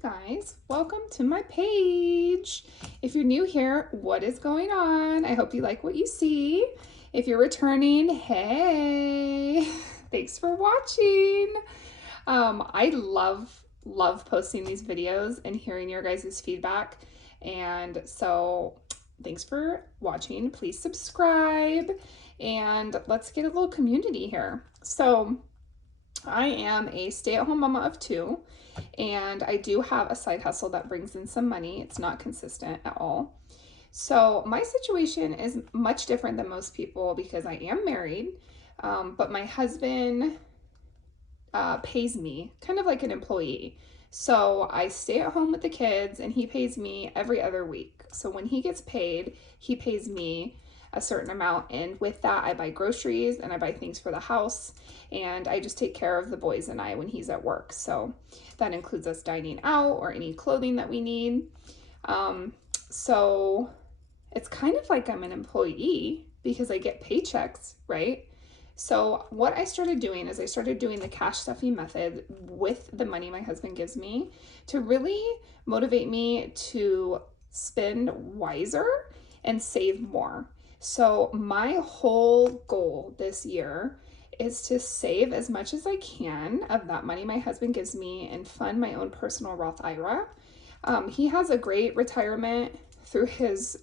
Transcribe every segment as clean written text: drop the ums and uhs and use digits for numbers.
Hey guys, welcome to my page. If you're new here, what is going on? I hope you like what you see. If you're returning, hey, thanks for watching. I love posting these videos and hearing your guys' feedback. And so thanks for watching. Please subscribe and let's get a little community here. So I am a stay-at-home mama of two, and I do have a side hustle that brings in some money. It's not consistent at all. So my situation is much different than most people because I am married, but my husband pays me kind of like an employee. So I stay at home with the kids and he pays me every other week. So when he gets paid, he pays me a certain amount, and with that I buy groceries and I buy things for the house, and I just take care of the boys and I when he's at work. So that includes us dining out or any clothing that we need. So it's kind of like I'm an employee because I get paychecks, right? So what I started doing is I started doing the cash stuffing method with the money my husband gives me to really motivate me to spend wiser and save more. So my whole goal this year is to save as much as I can of that money my husband gives me and fund my own personal Roth IRA. He has a great retirement through his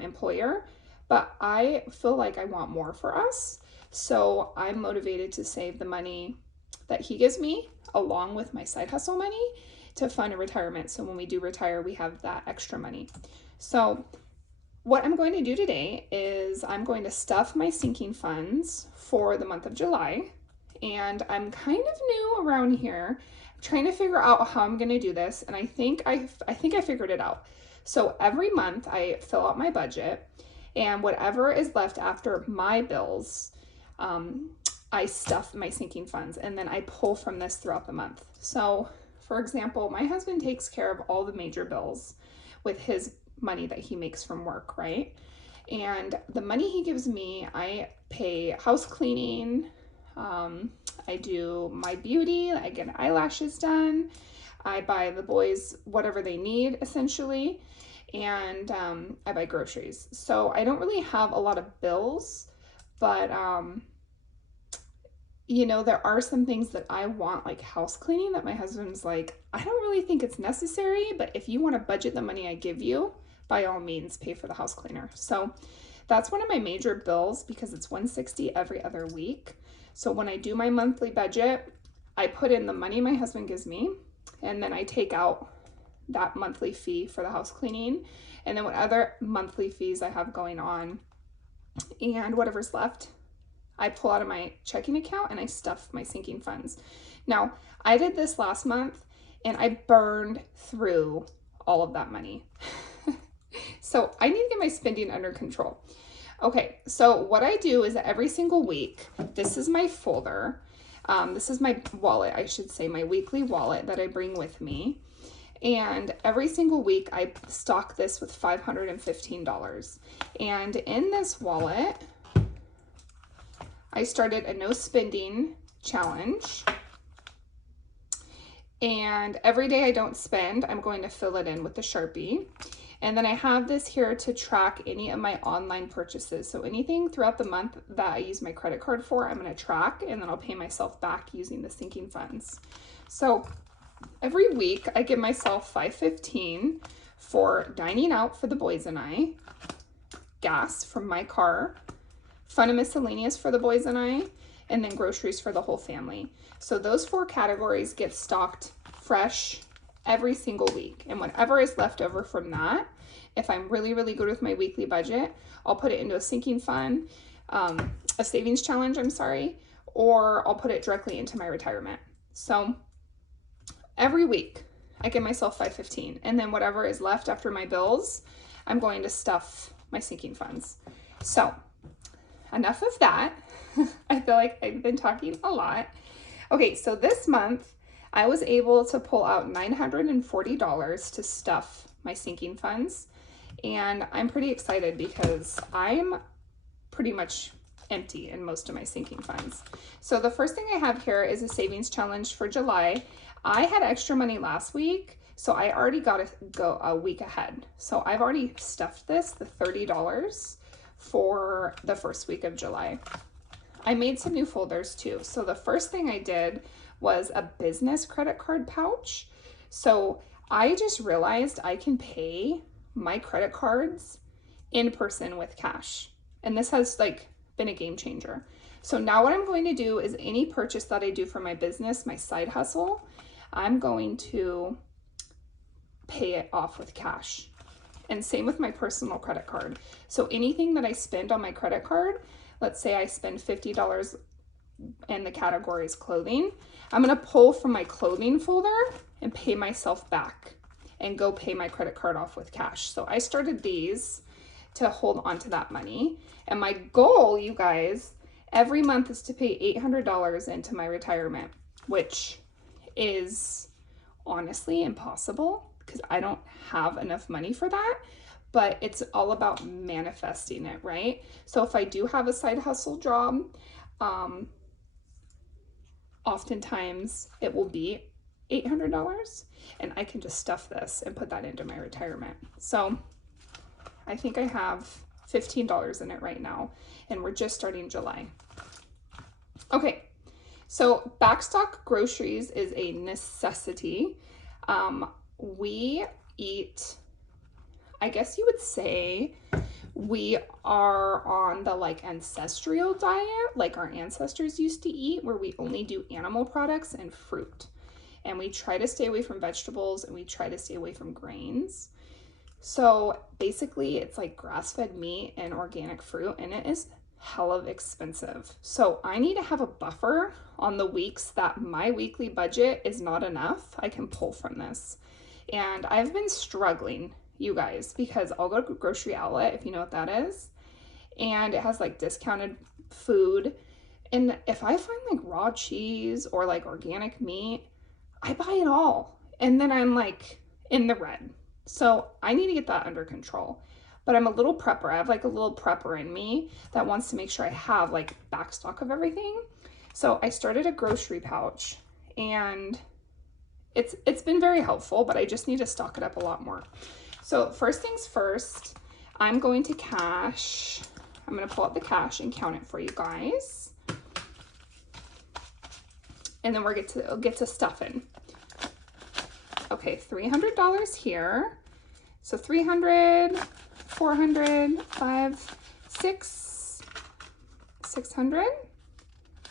employer, but I feel like I want more for us. So I'm motivated to save the money that he gives me along with my side hustle money to fund a retirement. So when we do retire, we have that extra money. So what I'm going to do today is I'm going to stuff my sinking funds for the month of July. And I'm kind of new around here. I'm trying to figure out how I'm going to do this. And I think I figured it out. So every month I fill out my budget, and whatever is left after my bills, I stuff my sinking funds, and then I pull from this throughout the month. So for example, my husband takes care of all the major bills with his money that he makes from work, right? And the money he gives me, I pay house cleaning, I do my beauty, I get eyelashes done, I buy the boys whatever they need essentially, and I buy groceries. So I don't really have a lot of bills, but you know, there are some things that I want, like house cleaning, that my husband's like, I don't really think it's necessary, but if you want to budget the money I give you, by all means, pay for the house cleaner. So that's one of my major bills because it's $160 every other week. So when I do my monthly budget, I put in the money my husband gives me, and then I take out that monthly fee for the house cleaning, and then what other monthly fees I have going on, and whatever's left, I pull out of my checking account and I stuff my sinking funds. Now, I did this last month and I burned through all of that money. So I need to get my spending under control. Okay, so what I do is every single week, this is my folder. This is my wallet, I should say, my weekly wallet that I bring with me. And every single week I stock this with $515. And in this wallet, I started a no spending challenge. And every day I don't spend, I'm going to fill it in with the Sharpie. And then I have this here to track any of my online purchases. So anything throughout the month that I use my credit card for, I'm going to track, and then I'll pay myself back using the sinking funds. So every week I give myself $515 for dining out for the boys and I, gas from my car, fun and miscellaneous for the boys and I, and then groceries for the whole family. So those four categories get stocked fresh every single week. And whatever is left over from that, if I'm really, really good with my weekly budget, I'll put it into a sinking fund, a savings challenge, I'm sorry, or I'll put it directly into my retirement. So every week I give myself $515, and then whatever is left after my bills, I'm going to stuff my sinking funds. So enough of that. I feel like I've been talking a lot. Okay, so this month I was able to pull out $940 to stuff my sinking funds. And I'm pretty excited because I'm pretty much empty in most of my sinking funds. So the first thing I have here is a savings challenge for July. I had extra money last week, So I already got to go a week ahead. So I've already stuffed this, the $30 for the first week of July. I made some new folders too. So the first thing I did was a business credit card pouch. So I just realized I can pay my credit cards in person with cash. And this has like been a game changer. So now what I'm going to do is any purchase that I do for my business, my side hustle, I'm going to pay it off with cash. And same with my personal credit card. So anything that I spend on my credit card, let's say I spend $50 and the category is clothing, I'm gonna pull from my clothing folder and pay myself back and go pay my credit card off with cash. So I started these to hold on to that money. And my goal, you guys, every month is to pay $800 into my retirement, which is honestly impossible because I don't have enough money for that. But it's all about manifesting it, right? So if I do have a side hustle job, oftentimes it will be $800 and I can just stuff this and put that into my retirement. So I think I have $15 in it right now and we're just starting July. Okay, so backstock groceries is a necessity. We eat, I guess you would say, we are on the like ancestral diet, like our ancestors used to eat, where we only do animal products and fruit. And we try to stay away from vegetables and we try to stay away from grains. So basically it's like grass-fed meat and organic fruit, and it is hell of expensive. So I need to have a buffer on the weeks that my weekly budget is not enough. I can pull from this. And I've been struggling, you guys, because I'll go to Grocery Outlet, if you know what that is, and it has like discounted food. And if I find like raw cheese or like organic meat, I buy it all. And then I'm like in the red. So I need to get that under control. But I'm a little prepper. I have like a little prepper in me that wants to make sure I have like backstock of everything. So I started a grocery pouch and it's been very helpful, but I just need to stock it up a lot more. So first things first, I'm going to cash. I'm going to pull out the cash and count it for you guys. And then we're get to stuffing. Okay, $300 here. So 300, 400, 5, 6, 600,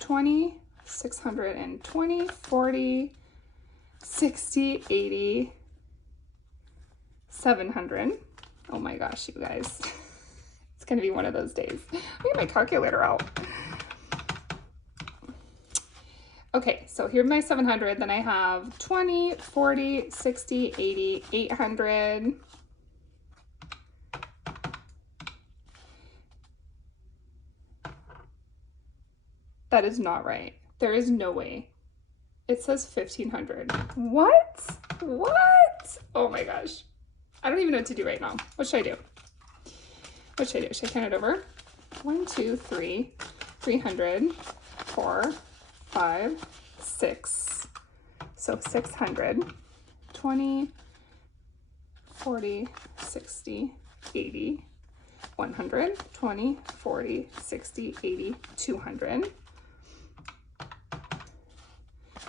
20, 620, 40, 60, 80, 700. Oh my gosh, you guys. It's gonna be one of those days. Let me get my calculator out. Okay, so here's my 700. Then I have 20, 40, 60, 80, 800. That is not right. There is no way. It says 1,500. What? What? Oh my gosh. I don't even know what to do right now. What should I do? What should I do? Should I count it over? 1, 2, 3, 300, 4, 5, 6. So 600, 20, 40, 60, 80, 100, 20, 40, 60, 80, 200.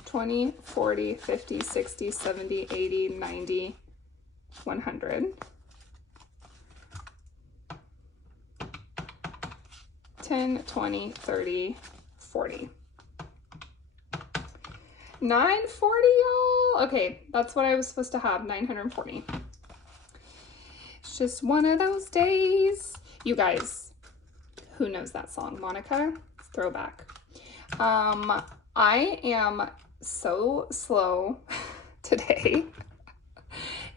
20, 40, 50, 60, 70, 80, 90, 100. 10, 20, 30, 40. 940, y'all. Okay, that's what I was supposed to have, 940. It's just one of those days. You guys, who knows that song? Monica? Throwback. I am so slow today.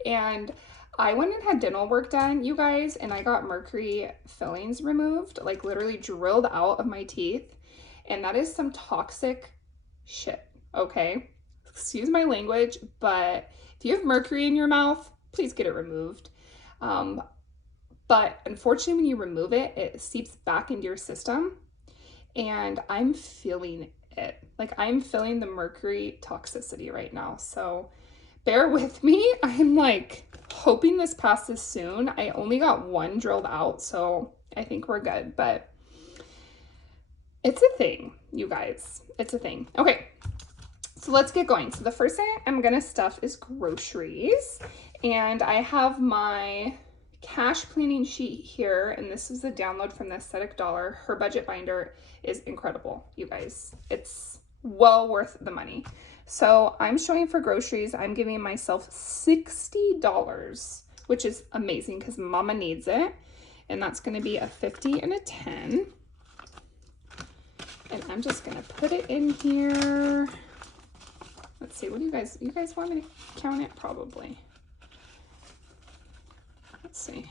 And I went and had dental work done, you guys, and I got mercury fillings removed, like literally drilled out of my teeth. And that is some toxic shit, okay? Excuse my language, but if you have mercury in your mouth, please get it removed. But unfortunately, when you remove it, it seeps back into your system. And I'm feeling it. Like I'm feeling the mercury toxicity right now. So bear with me. I'm like hoping this passes soon. I only got one drilled out, so I think we're good, but it's a thing, you guys. It's a thing. Okay, so let's get going. So the first thing I'm gonna stuff is groceries, and I have my cash planning sheet here, and this is a download from the Aesthetic Dollar. Her budget binder is incredible, you guys. It's well worth the money. So I'm showing for groceries, I'm giving myself $60, which is amazing because mama needs it. And that's gonna be a 50 and a 10. And I'm just gonna put it in here. Let's see, what do you guys want me to count it? Probably. Let's see.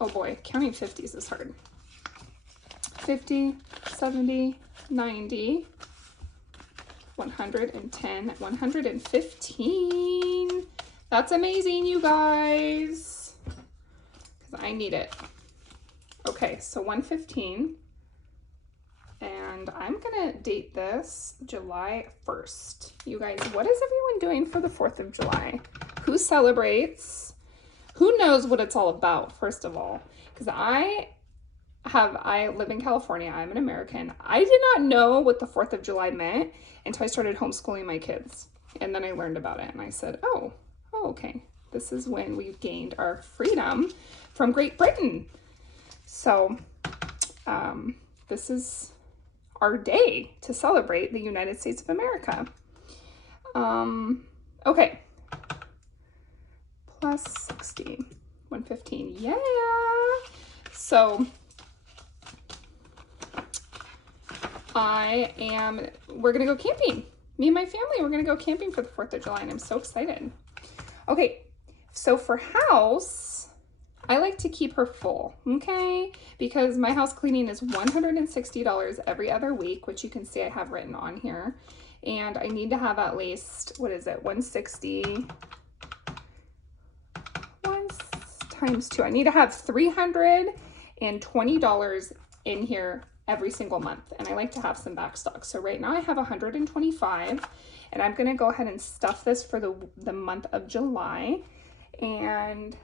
Oh boy, counting 50s is hard. 50, 70, 90, 110, 115. That's amazing, you guys, because I need it. Okay, so 115. And I'm gonna date this July 1st. You guys, what is everyone doing for the 4th of July? Who celebrates? Who knows what it's all about, first of all? Because I live in California, I'm an American. I did not know what the 4th of July meant until I started homeschooling my kids. And then I learned about it and I said, oh, okay. This is when we gained our freedom from Great Britain. So this is our day to celebrate the United States of America. Okay. Plus 60, 115, yeah. So we're gonna go camping. Me and my family, we're gonna go camping for the 4th of July and I'm so excited. Okay, so for house, I like to keep her full, okay? Because my house cleaning is $160 every other week, which you can see I have written on here. And I need to have at least, what is it, 160 times 2. I need to have $320 in here every single month. And I like to have some back stock. So right now I have 125, and I'm gonna go ahead and stuff this for the month of July. And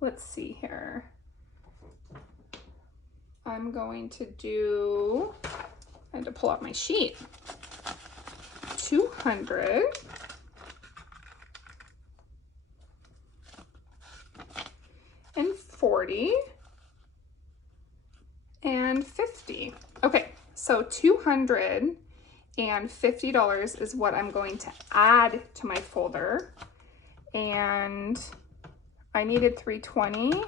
let's see here. I'm going to do, I had to pull out my sheet. 200. And 40. And 50. Okay, so $250 is what I'm going to add to my folder. And I needed 320.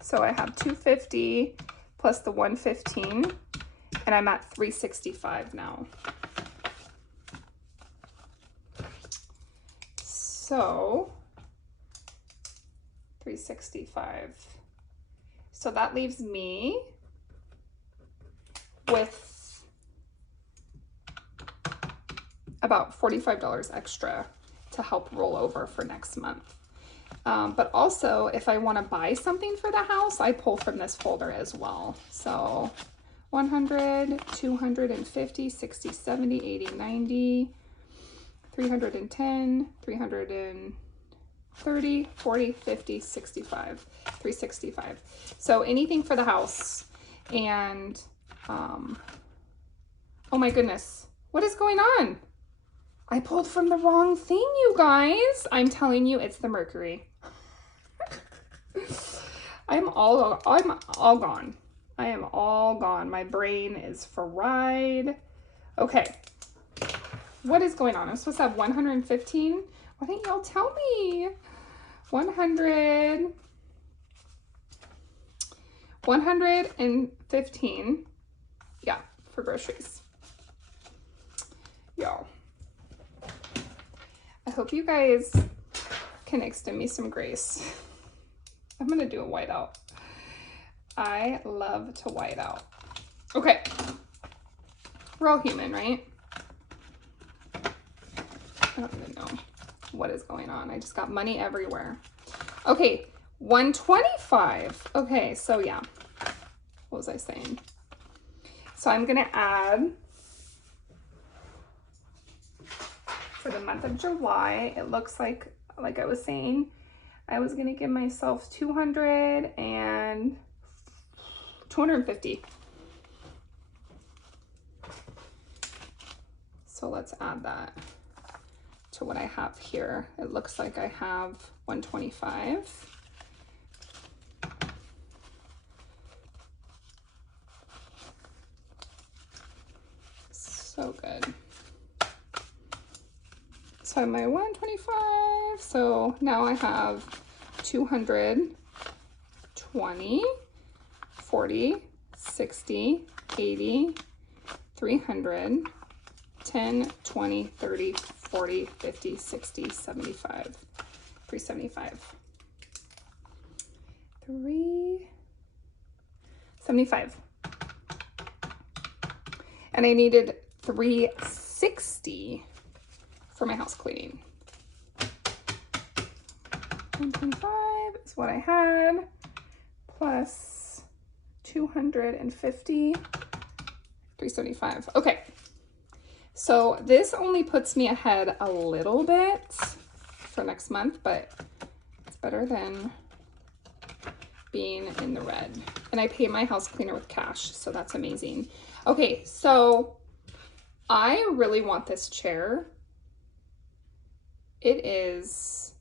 So I have 250 plus the 115, and I'm at 365 now. So 365. So that leaves me with about $45 extra to help roll over for next month. But also, if I want to buy something for the house, I pull from this folder as well. So 100, 250, 60, 70, 80, 90, 310, 330, 40, 50, 65, 365. So anything for the house. And, oh my goodness, what is going on? I pulled from the wrong thing, you guys. I'm telling you, it's the mercury. I'm all gone. I am all gone. My brain is fried. Okay. What is going on? I'm supposed to have 115. Why didn't y'all tell me? 115. Yeah, for groceries. Y'all. I hope you guys can extend me some grace. I'm gonna do a whiteout. I love to white out. Okay. We're all human, right? I don't even know what is going on. I just got money everywhere. Okay, 125. Okay, so yeah. What was I saying? So I'm gonna add for the month of July, it looks like I was saying, I was going to give myself 250. So let's add that to what I have here. It looks like I have 125. So good. So I have my 125. So now I have 200, 20, 40, 60, 80, 300, 10, 20, 30, 40, 50, 60, 75, 375. 375. And I needed 360 for my house cleaning. 125 is what I had, plus 250, 375. Okay, so this only puts me ahead a little bit for next month, but it's better than being in the red. And I pay my house cleaner with cash, so that's amazing. Okay, so I really want this chair. It is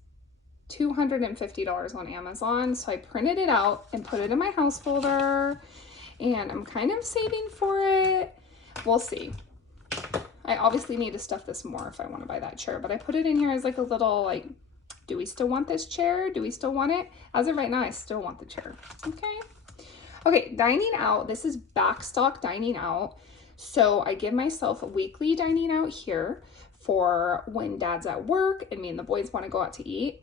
$250 on Amazon. So I printed it out and put it in my house folder, and I'm kind of saving for it. We'll see. I obviously need to stuff this more if I want to buy that chair, but I put it in here as like a little, like, do we still want this chair? Do we still want it? As of right now, I still want the chair. Okay. Okay, dining out. This is backstock dining out. So I give myself a weekly dining out here for when dad's at work and me and the boys want to go out to eat.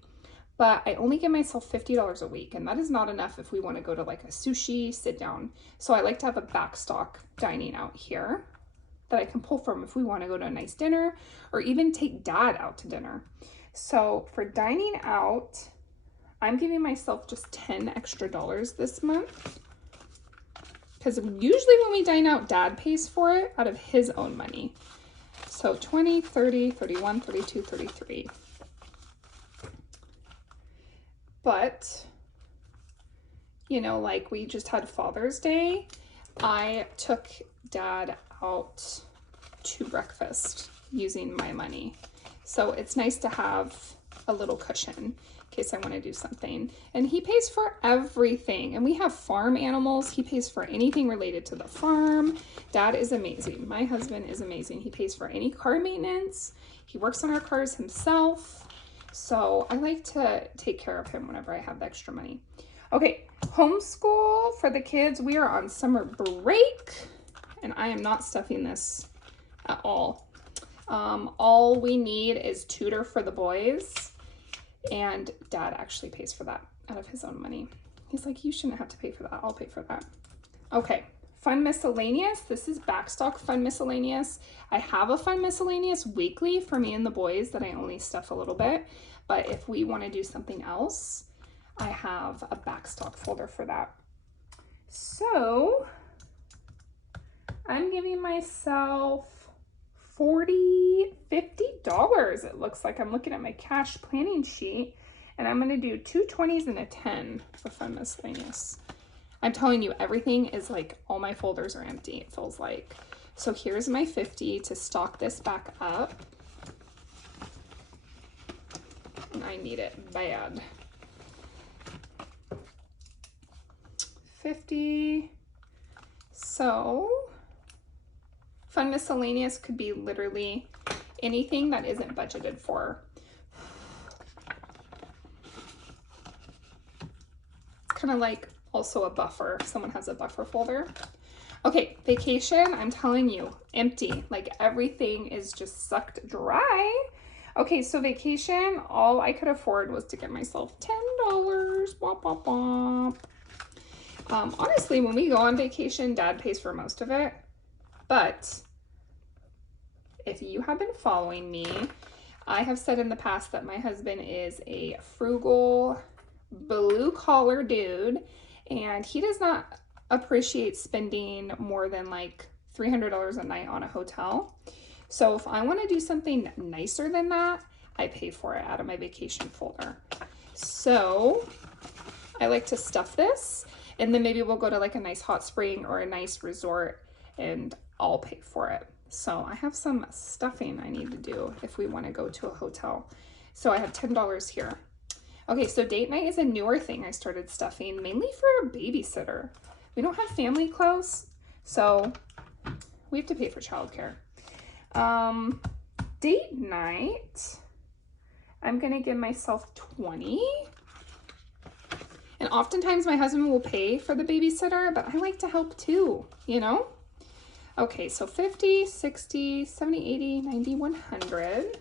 But I only give myself $50 a week, and that is not enough if we want to go to like a sushi sit down. So I like to have a backstock dining out here that I can pull from if we want to go to a nice dinner or even take dad out to dinner. So for dining out, I'm giving myself just $10 extra this month. Because usually when we dine out, dad pays for it out of his own money. So 20, 30, 31, 32, 33. But, you know, like we just had Father's Day, I took dad out to breakfast using my money. So it's nice to have a little cushion in case I want to do something. And he pays for everything. And we have farm animals. He pays for anything related to the farm. Dad is amazing. My husband is amazing. He pays for any car maintenance. He works on our cars himself. So I like to take care of him whenever I have the extra money. Okay, homeschool for the kids. We are on summer break, and I am not stuffing this at all. All we need is tutor for the boys, and dad actually pays for that out of his own money. He's like, you shouldn't have to pay for that. I'll pay for that. Okay, fun miscellaneous. This is backstock fun miscellaneous. I have a fun miscellaneous weekly for me and the boys that I only stuff a little bit, but if we want to do something else, I have a backstock folder for that. So I'm giving myself $40, $50. It looks like. I'm looking at my cash planning sheet, and I'm going to do 2 20s and a 10 for fun miscellaneous. I'm telling you, everything is like, all my folders are empty, it feels like. So here's my 50 to stock this back up. And I need it bad. 50. So fun miscellaneous could be literally anything that isn't budgeted for. It's kind of like also a buffer. Someone has a buffer folder. Okay, vacation, I'm telling you, empty. Like everything is just sucked dry. Okay, so vacation, all I could afford was to get myself $10. Womp, womp, womp. Honestly, when we go on vacation, dad pays for most of it. But if you have been following me, I have said in the past that my husband is a frugal, blue-collar dude, and he does not appreciate spending more than like $300 a night on a hotel. So if I want to do something nicer than that, I pay for it out of my vacation folder. So I like to stuff this, and then maybe we'll go to like a nice hot spring or a nice resort and I'll pay for it. So I have some stuffing I need to do if we want to go to a hotel. So I have $10 here. Okay, so date night is a newer thing I started stuffing, mainly for a babysitter. We don't have family close, so we have to pay for childcare. Date night, I'm gonna give myself 20. And oftentimes my husband will pay for the babysitter, but I like to help too, you know? Okay, so 50, 60, 70, 80, 90, 100.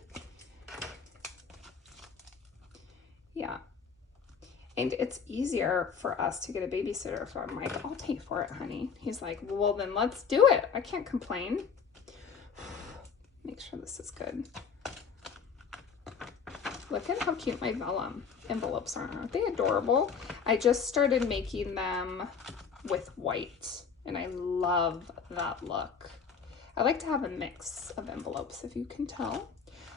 Yeah. And it's easier for us to get a babysitter if I'm like, I'll pay for it, honey. He's like, well, then let's do it. I can't complain. Make sure this is good. Look at how cute my vellum envelopes are. Aren't they adorable? I just started making them with white, and I love that look. I like to have a mix of envelopes, if you can tell.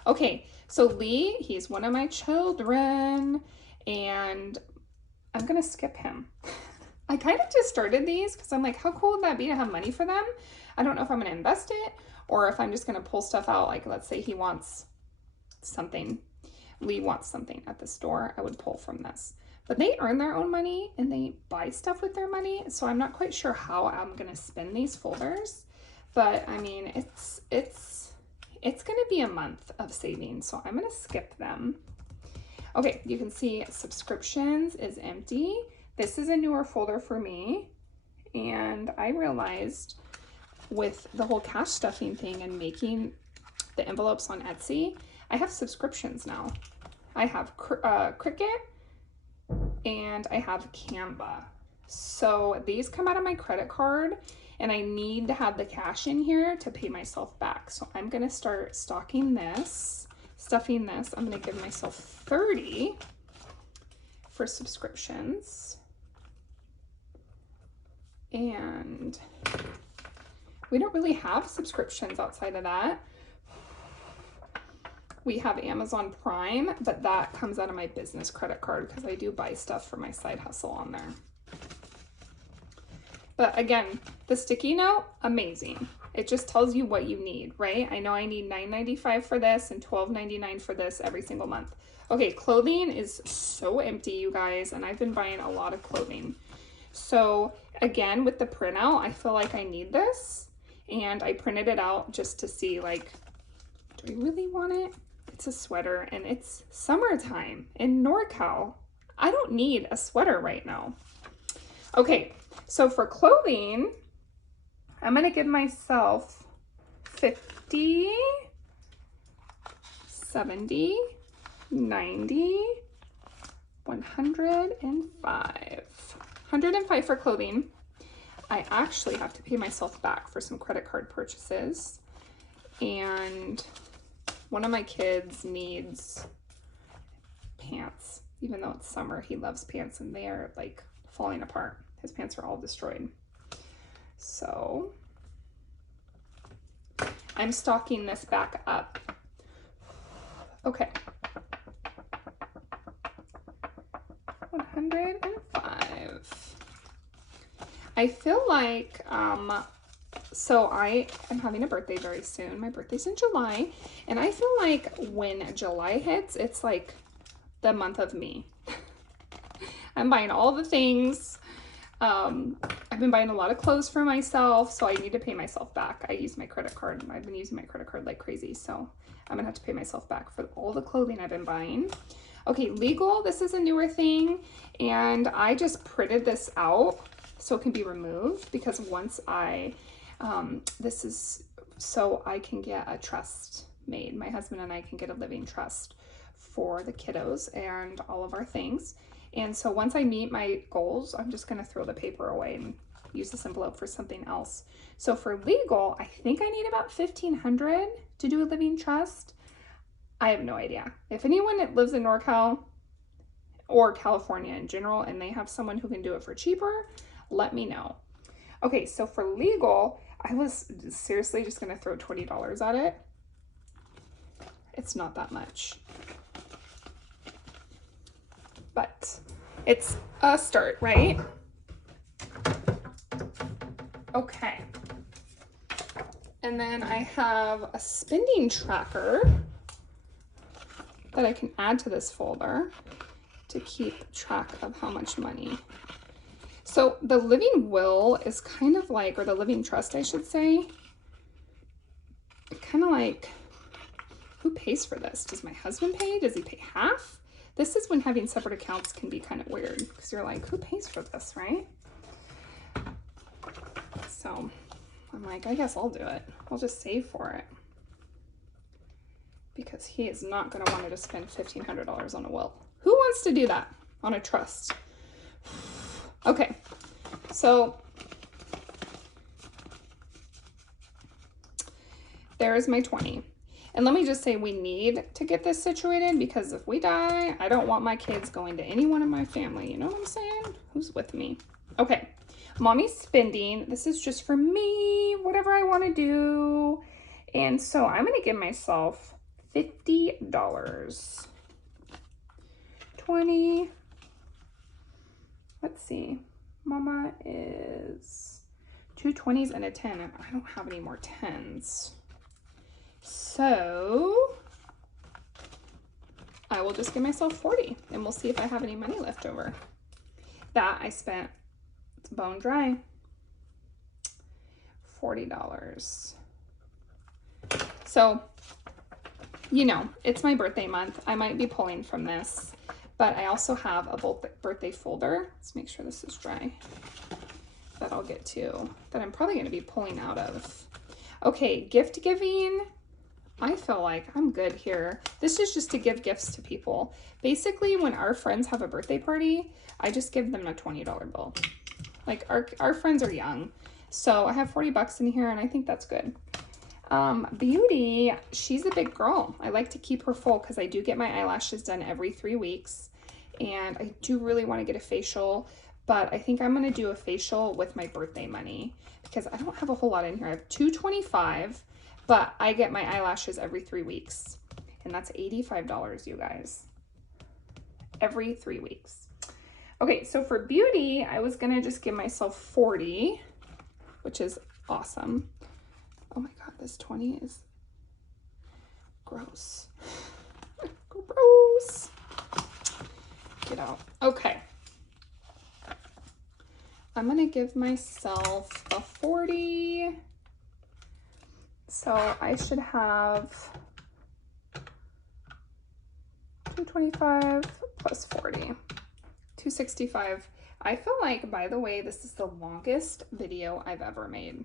Okay, so Lee, he's one of my children, and I'm gonna skip him. I kind of just started these because I'm like, how cool would that be to have money for them? I don't know if I'm gonna invest it or if I'm just gonna pull stuff out. Like, let's say he wants something. Lee wants something at the store, I would pull from this. But they earn their own money and they buy stuff with their money, so I'm not quite sure how I'm gonna spend these folders. But I mean, it's gonna be a month of savings, so I'm gonna skip them. Okay, you can see subscriptions is empty. This is a newer folder for me, and I realized with the whole cash stuffing thing and making the envelopes on Etsy, I have subscriptions now. I have Cricut and I have Canva. So these come out of my credit card, and I need to have the cash in here to pay myself back. So I'm gonna start stuffing this. I'm gonna give myself 30 for subscriptions. And we don't really have subscriptions outside of that. We have Amazon Prime, but that comes out of my business credit card because I do buy stuff for my side hustle on there. But again, the sticky note, amazing. It just tells you what you need, right? I know I need $9.95 for this and $12.99 for this every single month. Okay, clothing is so empty, you guys, and I've been buying a lot of clothing. So again, with the printout, I feel like I need this, and I printed it out just to see, like, do I really want it? It's a sweater, and it's summertime in NorCal. I don't need a sweater right now. Okay, so for clothing, I'm gonna give myself 50, 70, 90, 105. 105 for clothing. I actually have to pay myself back for some credit card purchases. And one of my kids needs pants. Even though it's summer, he loves pants and they are like falling apart. His pants are all destroyed. So I'm stocking this back up. Okay. 105. I feel like, so I am having a birthday very soon. My birthday's in July, and I feel like when July hits, it's like the month of me. I'm buying all the things. I've been buying a lot of clothes for myself, so I need to pay myself back. I use my credit card, and I've been using my credit card like crazy, so I'm gonna have to pay myself back for all the clothing I've been buying. Okay, legal, this is a newer thing, and I just printed this out so it can be removed, because once this is so I can get a trust made. My husband and I can get a living trust for the kiddos and all of our things. And so once I meet my goals, I'm just gonna throw the paper away and use this envelope for something else. So for legal, I think I need about $1,500 to do a living trust. I have no idea. If anyone that lives in NorCal or California in general and they have someone who can do it for cheaper, let me know. Okay, so for legal, I was seriously just gonna throw $20 at it. It's not that much. But it's a start, right? Okay. And then I have a spending tracker that I can add to this folder to keep track of how much money. So the living will is kind of like, or the living trust, I should say, kind of like, who pays for this? Does my husband pay? Does he pay half? This is when having separate accounts can be kind of weird because you're like, who pays for this, right? So I'm like, I guess I'll do it. I'll just save for it because he is not going to want me to spend $1,500 on a will. Who wants to do that on a trust? Okay, so there's my 20. And let me just say, we need to get this situated because if we die, I don't want my kids going to any one of my family. You know what I'm saying? Who's with me? Okay, mommy's spending. This is just for me, whatever I want to do. And so I'm going to give myself $50. 20. Let's see. Mama is 2 20s and a 10. And I don't have any more 10s. So I will just give myself 40 and we'll see if I have any money left over. That I spent, it's bone dry, $40. So, you know, it's my birthday month. I might be pulling from this, but I also have a birthday folder. Let's make sure this is dry. That I'll get to, that I'm probably going to be pulling out of. Okay, gift giving. I feel like I'm good here. This is just to give gifts to people. Basically, when our friends have a birthday party, I just give them a $20 bill. Like our friends are young. So I have 40 bucks in here and I think that's good. Beauty, she's a big girl. I like to keep her full because I do get my eyelashes done every 3 weeks. And I do really want to get a facial, but I think I'm going to do a facial with my birthday money because I don't have a whole lot in here. I have $225. But I get my eyelashes every 3 weeks. And that's $85, you guys. Every 3 weeks. Okay, so for beauty, I was going to just give myself 40, which is awesome. Oh my God, this 20 is gross. Gross. Get out. Okay. I'm going to give myself a 40. So I should have 225 plus 40, 265. I feel like, by the way, this is the longest video I've ever made.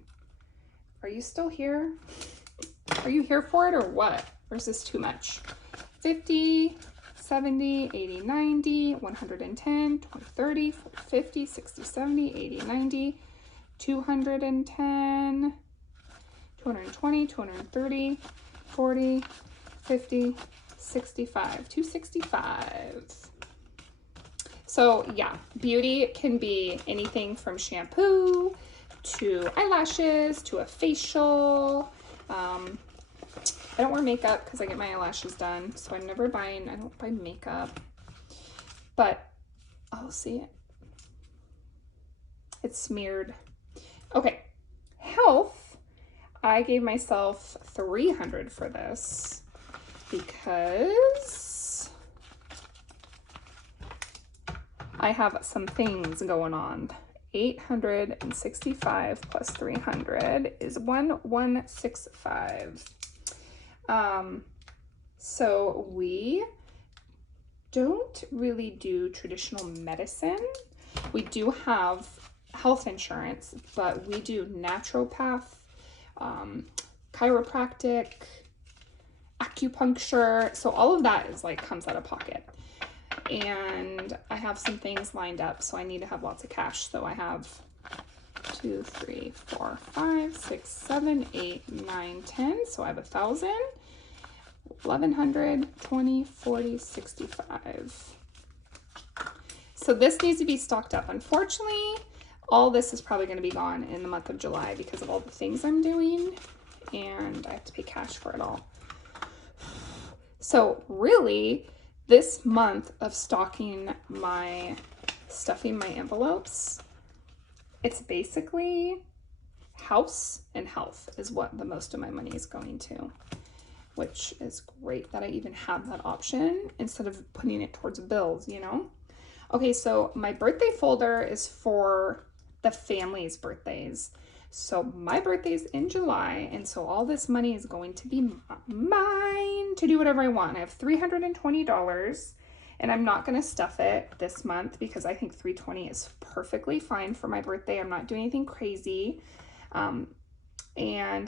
Are you still here? Are you here for it or what? Or is this too much? 50, 70, 80, 90, 110, 20, 30, 40, 50, 60, 70, 80, 90, 210, 220, 230, 40, 50, 65, 265. So yeah, beauty can be anything from shampoo to eyelashes to a facial. I don't wear makeup because I get my eyelashes done, so I don't buy makeup, but I'll see it. It's smeared. Okay, health. I gave myself 300 for this because I have some things going on. 865 plus 300 is 1165. So we don't really do traditional medicine. We do have health insurance, but we do naturopath, chiropractic, acupuncture. So all of that is like comes out of pocket. And I have some things lined up, so I need to have lots of cash. So I have 2, 3, 4, 5, 6, 7, 8, 9, 10. So I have 1,000, 1,100, 20, 40, 65. So this needs to be stocked up. Unfortunately, all this is probably going to be gone in the month of July because of all the things I'm doing, and I have to pay cash for it all. So really, this month of stuffing my envelopes, it's basically house and health is what the most of my money is going to, which is great that I even have that option instead of putting it towards bills, you know? Okay, so my birthday folder is for the family's birthdays. So my birthday's in July, and so all this money is going to be mine to do whatever I want. I have $320, and I'm not going to stuff it this month because I think $320 is perfectly fine for my birthday. I'm not doing anything crazy. And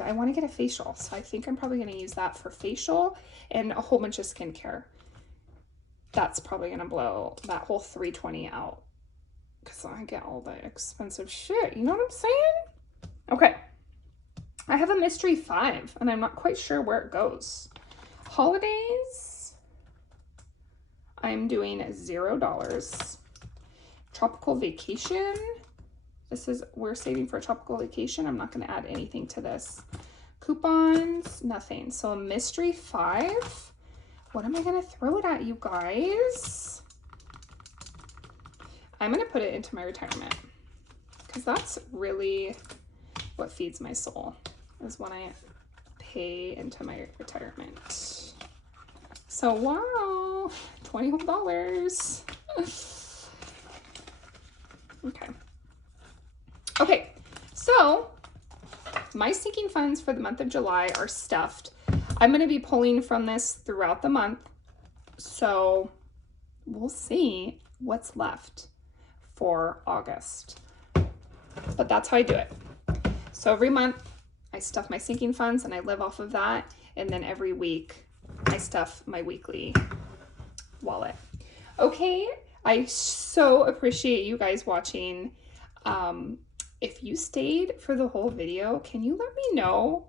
I want to get a facial, so I think I'm probably going to use that for facial and a whole bunch of skincare. That's probably going to blow that whole $320 out because I get all the expensive shit. You know what I'm saying? Okay. I have a mystery 5, and I'm not quite sure where it goes. Holidays, I'm doing $0. Tropical vacation. We're saving for a tropical vacation. I'm not going to add anything to this. Coupons, nothing. So a mystery 5. What am I going to throw it at, you guys? I'm going to put it into my retirement because that's really what feeds my soul, is when I pay into my retirement. So, wow, $20. Okay, so my sinking funds for the month of July are stuffed. I'm going to be pulling from this throughout the month, so we'll see what's left for August. But that's how I do it. So every month I stuff my sinking funds and I live off of that, and then every week I stuff my weekly wallet. Okay, I so appreciate you guys watching. If you stayed for the whole video, can you let me know?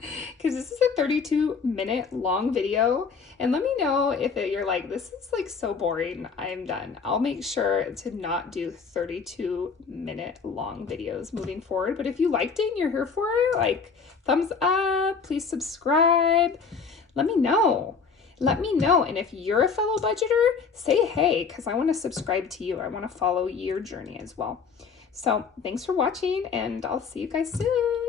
Because this is a 32-minute long video, and let me know if you're like, this is like so boring, I'm done. I'll make sure to not do 32-minute long videos moving forward. But if you liked it and you're here for it, like, thumbs up, please subscribe. Let me know. Let me know. And if you're a fellow budgeter, say hey, because I want to subscribe to you. I want to follow your journey as well. So thanks for watching, and I'll see you guys soon.